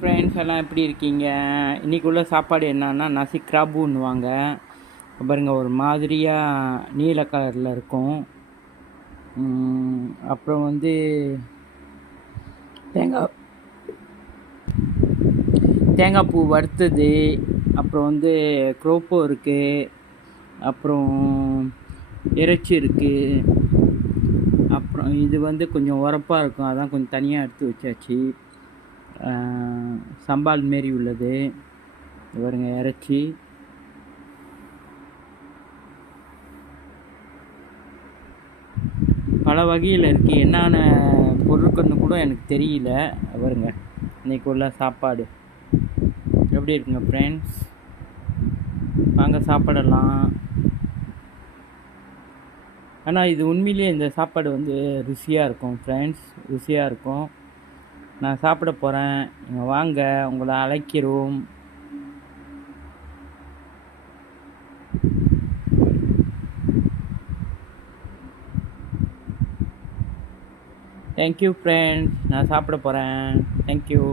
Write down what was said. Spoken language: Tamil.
ஃப்ரெண்ட்ஸ் எல்லாம் எப்படி இருக்கீங்க? இன்றைக்கி உள்ள சாப்பாடு என்னன்னா நசி கிராபுன்னுவாங்க. பாருங்கள், ஒரு மாதிரியாக நீல கலரில் இருக்கும். அப்புறம் வந்து தேங்காய் பூ வறுத்தது, அப்புறம் வந்து குரோப்போ இருக்குது, அப்புறம் இறைச்சி இருக்குது, அப்புறம் இது வந்து கொஞ்சம் உரப்பாக இருக்கும், அதான் கொஞ்சம் தனியாக எடுத்து வச்சாச்சு. சம்பால் மாரி உள்ளது பாருங்க, இறைச்சி. பல வகையில் இருக்குது, என்னென்ன பொருட்கள்னு கூட எனக்கு தெரியல. பாருங்க, இன்றைக்கி உள்ள சாப்பாடு எப்படி இருக்குங்க ஃப்ரெண்ட்ஸ்? வாங்க சாப்பிடலாம். ஆனால் இது உண்மையிலேயே இந்த சாப்பாடு வந்து ருசியாக இருக்கும் ஃப்ரெண்ட்ஸ், ருசியாக இருக்கும். நான் சாப்பிட போகிறேன், நீங்கள் வாங்க, உங்களை அழைக்கிறோம். தேங்க்யூ ஃப்ரெண்ட்ஸ், நான் சாப்பிட போகிறேன். தேங்க்யூ.